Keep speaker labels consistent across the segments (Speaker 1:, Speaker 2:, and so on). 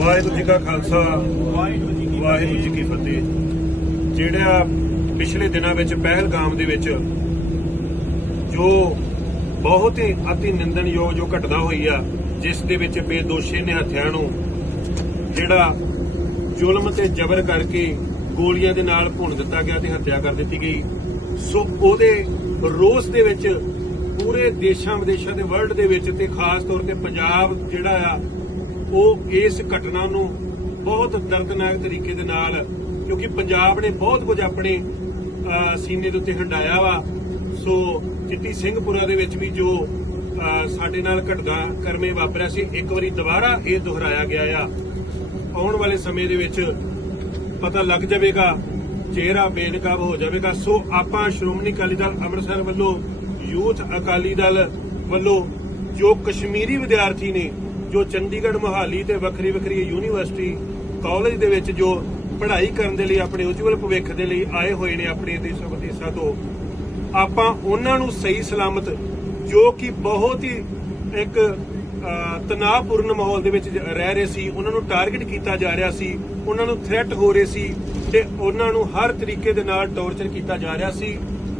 Speaker 1: ਵਾਹਿਗੁਰੂ ਜੀ ਕਾ ਖਾਲਸਾ, ਵਾਹਿਗੁਰੂ ਜੀ ਕੀ ਫਤਿਹ। ਜਿਹੜਾ ਪਿਛਲੇ ਦਿਨਾਂ ਵਿੱਚ ਪਹਿਲਗਾਮ ਦੇ ਵਿੱਚ ਜੋ ਬਹੁਤ ਹੀ ਅਤੀ ਨਿੰਦਣਯੋਗ ਜੋ ਘਟਨਾ ਹੋਈ ਆ, ਜਿਸ ਦੇ ਵਿੱਚ ਬੇਦੋਸ਼ੀ ਨੇ ਨਿਹੱਥਿਆਂ ਨੂੰ ਜਿਹੜਾ ਜ਼ੁਲਮ ਤੇ ਜ਼ਬਰ ਕਰਕੇ ਗੋਲੀਆਂ ਦੇ ਨਾਲ ਭੁੰਨ ਦਿੱਤਾ ਗਿਆ ਤੇ ਹੱਤਿਆ ਕਰ ਦਿੱਤੀ ਗਈ। ਸੋ ਉਹਦੇ ਰੋਸ ਦੇ ਵਿੱਚ ਪੂਰੇ ਦੇਸ਼ਾਂ ਵਿਦੇਸ਼ਾਂ ਦੇ ਵਰਲਡ ਦੇ ਵਿੱਚ ਤੇ ਖਾਸ ਤੌਰ ਤੇ ਪੰਜਾਬ ਜਿਹੜਾ ਆ ਉਹ ਇਸ ਘਟਨਾ ਨੂੰ ਬਹੁਤ ਦਰਦਨਾਕ ਤਰੀਕੇ ਦੇ ਨਾਲ, ਕਿਉਂਕਿ ਪੰਜਾਬ ਨੇ ਬਹੁਤ ਕੁਝ ਆਪਣੇ ਸੀਨੇ ਦੇ ਉੱਤੇ ਹੰਡਾਇਆ ਵਾ। ਸੋ ਚਿੱਟੀ ਸਿੰਘਪੁਰਾ ਦੇ ਵਿੱਚ ਵੀ ਜੋ ਸਾਡੇ ਨਾਲ ਘਟਨਾ ਕਰਮੇ ਵਾਪਰਿਆ ਸੀ, ਇੱਕ ਵਾਰੀ ਦੁਬਾਰਾ ਇਹ ਦੁਹਰਾਇਆ ਗਿਆ ਆ। ਆਉਣ ਵਾਲੇ ਸਮੇਂ ਦੇ ਵਿੱਚ ਪਤਾ ਲੱਗ ਜਾਵੇਗਾ, ਚਿਹਰਾ ਬੇਨਕਾਬ ਹੋ ਜਾਵੇਗਾ। ਸੋ ਆਪਾਂ ਸ਼੍ਰੋਮਣੀ ਅਕਾਲੀ ਦਲ ਅੰਮ੍ਰਿਤਸਰ ਵੱਲੋਂ, ਯੂਥ ਅਕਾਲੀ ਦਲ ਵੱਲੋਂ ਜੋ ਕਸ਼ਮੀਰੀ ਵਿਦਿਆਰਥੀ ਨੇ ਜੋ ਚੰਡੀਗੜ੍ਹ ਮੋਹਾਲੀ ਤੇ ਵੱਖਰੀ ਵੱਖਰੀ ਯੂਨੀਵਰਸਿਟੀ ਕਾਲਜ ਦੇ ਵਿੱਚ ਜੋ ਪੜ੍ਹਾਈ ਕਰਨ ਦੇ ਲਈ ਆਪਣੇ ਉਜਵਲ ਭਵਿੱਖ ਦੇ ਲਈ ਆਏ ਹੋਏ ਨੇ ਆਪਣੇ ਦੇਸ਼ਾਂ ਵਿਦੇਸ਼ਾਂ ਤੋਂ, ਆਪਾਂ ਉਹਨਾਂ ਨੂੰ ਸਹੀ ਸਲਾਮਤ, ਜੋ ਕਿ ਬਹੁਤ ਹੀ ਇੱਕ ਤਣਾਅਪੂਰਨ ਮਾਹੌਲ ਦੇ ਵਿੱਚ ਰਹਿ ਰਹੇ ਸੀ, ਉਹਨਾਂ ਨੂੰ ਟਾਰਗੇਟ ਕੀਤਾ ਜਾ ਰਿਹਾ ਸੀ, ਉਹਨਾਂ ਨੂੰ ਥ੍ਰੈਟ ਹੋ ਰਹੇ ਸੀ ਤੇ ਉਹਨਾਂ ਨੂੰ ਹਰ ਤਰੀਕੇ ਦੇ ਨਾਲ ਟੌਰਚਰ ਕੀਤਾ ਜਾ ਰਿਹਾ ਸੀ,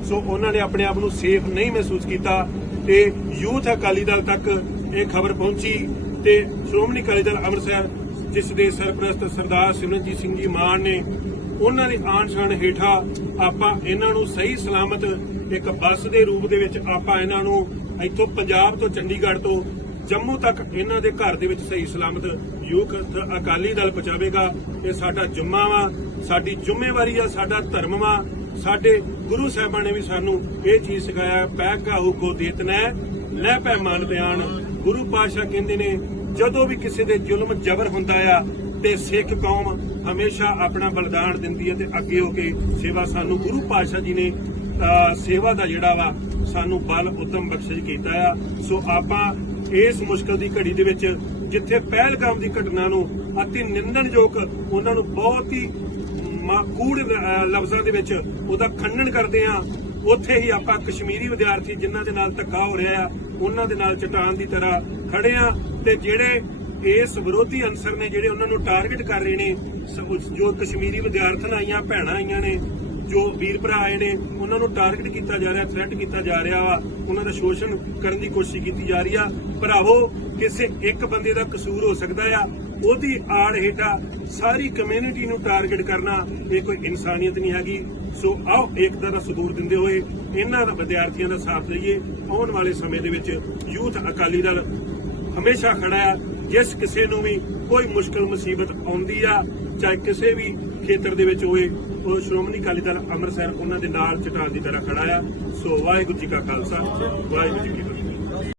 Speaker 1: ਸੋ ਉਹਨਾਂ ਨੇ ਆਪਣੇ ਆਪ ਨੂੰ ਸੇਫ ਨਹੀਂ ਮਹਿਸੂਸ ਕੀਤਾ ਤੇ ਯੂਥ ਅਕਾਲੀ ਦਲ ਤੱਕ ਇਹ ਖਬਰ ਪਹੁੰਚੀ। ਤੇ ਸ਼੍ਰੋਮਣੀ ਅਕਾਲੀ ਦਲ ਅੰਮ੍ਰਿਤਸਰ ਜਿਸ ਦੇ ਸਰਪ੍ਰਸਤ ਸਰਦਾਰ ਸਿਮਰਨਜੀਤ ਸਿੰਘ ਜੀ ਮਾਨ ਨੇ ਉਹਨਾਂ ਦੀ ਆਣ ਸ਼ਾਨ ਹੇਠਾਂ ਆਪਾਂ ਇਹਨਾਂ ਨੂੰ ਸਹੀ ਸਲਾਮਤ ਇੱਕ ਬੱਸ ਦੇ ਰੂਪ ਦੇ ਵਿੱਚ ਆਪਾਂ ਇਹਨਾਂ ਨੂੰ ਇੱਥੋਂ ਪੰਜਾਬ ਤੋਂ ਚੰਡੀਗੜ੍ਹ ਤੋਂ ਜੰਮੂ ਤੱਕ ਇਹਨਾਂ ਦੇ ਘਰ ਦੇ ਵਿੱਚ ਸਹੀ ਸਲਾਮਤ ਯੂਕ ਅਕਾਲੀ ਦਲ ਪਹੁੰਚਾਵੇਗਾ। ਇਹ ਸਾਡਾ ਜੁਮਾ ਵਾ ਸਾਡੀ ਜ਼ਿੰਮੇਵਾਰੀ ਆ ਸਾਡਾ ਧਰਮ ਵਾ। ਸਾਡੇ ਗੁਰੂ ਸਾਹਿਬਾਨ ਨੇ ਵੀ ਸਾਨੂੰ ਇਹ ਚੀਜ਼ ਸਿਖਾਇਆ ਪੈ ਕਾਹੂ ਕੋ ਦੇਤਨਾ ਹੈ, ਲੈ ਪੈ ਬਿਆਨ ਗੁਰੂ ਪਾਤਸ਼ਾਹ ਕਹਿੰਦੇ ਨੇ ਜਦੋਂ ਵੀ ਕਿਸੇ ਦੇ ਜ਼ੁਲਮ ਜ਼ਬਰ ਹੁੰਦਾ ਆ ਤੇ ਸਿੱਖ ਕੌਮ ਹਮੇਸ਼ਾ ਆਪਣਾ ਬਲਿਦਾਨ ਦਿੰਦੀ ਹੈ ਤੇ ਅੱਗੇ ਹੋ ਕੇ ਸੇਵਾ ਸਾਨੂੰ ਗੁਰੂ ਪਾਤਸ਼ਾਹ ਜੀ ਨੇ ਸੇਵਾ ਦਾ ਜਿਹੜਾ ਵਾ ਸਾਨੂੰ ਬਲ ਉਦਮ ਬਖਸ਼ਿਸ਼ ਕੀਤਾ ਆ। ਸੋ ਆਪਾਂ ਇਸ ਮੁਸ਼ਕਲ ਦੀ ਘੜੀ ਦੇ ਵਿੱਚ ਜਿੱਥੇ ਪਹਿਲਗਾਮ ਦੀ ਘਟਨਾ ਨੂੰ ਅਤੀ ਨਿੰਦਣਯੋਗ ਉਹਨਾਂ ਨੂੰ ਬਹੁਤ ਹੀ ਮਾਕੂੜ ਅਹ, ਲਫ਼ਜ਼ਾਂ ਦੇ ਵਿੱਚ ਉਹਦਾ ਖੰਡਨ ਕਰਦੇ ਆ ਉੱਥੇ ਹੀ ਆਪਾਂ ਕਸ਼ਮੀਰੀ ਵਿਦਿਆਰਥੀ ਜਿਨ੍ਹਾਂ ਦੇ ਨਾਲ ਧੱਕਾ ਹੋ ਰਿਹਾ ਆ, ਉਹਨਾਂ ਦੇ ਨਾਲ ਚਟਾਨ ਦੀ ਤਰ੍ਹਾਂ ਖੜੇ ਆ ਤੇ ਜਿਹੜੇ ਇਸ ਵਿਰੋਧੀ ਅਨਸਰ ਨੇ ਜਿਹੜੇ ਉਹਨਾਂ ਨੂੰ ਟਾਰਗੇਟ ਕਰ ਰਹੇ ਨੇ ਜੋ ਕਸ਼ਮੀਰੀ ਵਿਦਿਆਰਥਣ ਆਈਆਂ, ਭੈਣਾਂ ਆਈਆਂ ਨੇ, ਜੋ ਵੀਰ ਭਰਾ ਆਏ ਨੇ, ਉਹਨਾਂ ਨੂੰ ਟਾਰਗੇਟ ਕੀਤਾ ਜਾ ਰਿਹਾ ਥ੍ਰੈਟ ਕੀਤਾ ਜਾ ਰਿਹਾ ਵਾ। ਉਹਨਾਂ ਦਾ ਸ਼ੋਸ਼ਣ ਕਰਨ ਦੀ ਕੋਸ਼ਿਸ਼ ਕੀਤੀ ਜਾ ਰਹੀ ਆ। ਭਰਾਵੋ, ਕਿਸੇ ਇੱਕ ਬੰਦੇ ਦਾ ਕਸੂਰ ਹੋ ਸਕਦਾ ਆ ਉਹਦੀ ਆੜ ਹੇਠਾਂ ਸਾਰੀ ਕਮਿਊਨਿਟੀ ਨੂੰ ਟਾਰਗੇਟ ਕਰਨਾ ਇਹ ਕੋਈ ਇਨਸਾਨੀਅਤ ਨਹੀਂ ਹੈਗੀ। ਸੋ ਆਓ ਏਕਤਾ ਦਾ ਸਦੂਰ ਦਿੰਦੇ ਹੋਏ ਇਹਨਾਂ ਦਾ ਵਿਦਿਆਰਥੀਆਂ ਦਾ ਸਾਥ ਲਈਏ ਆਉਣ ਵਾਲੇ ਸਮੇਂ ਦੇ ਵਿੱਚ ਯੂਥ ਅਕਾਲੀ ਦਲ ਹਮੇਸ਼ਾ ਖੜਾ ਆ। ਜਿਸ ਕਿਸੇ ਨੂੰ ਵੀ ਕੋਈ ਮੁਸ਼ਕਲ ਮੁਸੀਬਤ ਆਉਂਦੀ ਆ, ਚਾਹੇ ਕਿਸੇ ਵੀ ਖੇਤਰ ਦੇ ਵਿੱਚ ਹੋਏ ਉਹ ਸ਼੍ਰੋਮਣੀ ਅਕਾਲੀ ਦਲ ਅੰਮ੍ਰਿਤਸਰ ਉਹਨਾਂ ਦੇ ਨਾਲ ਚਟਾਨ ਦੀ ਤਰ੍ਹਾਂ ਖੜਾ ਆ। ਸੋ ਵਾਹਿਗੁਰੂ ਜੀ ਕਾ ਖਾਲਸਾ, ਵਾਹਿਗੁਰੂ ਜੀ ਕੀ ਫਤਿਹ।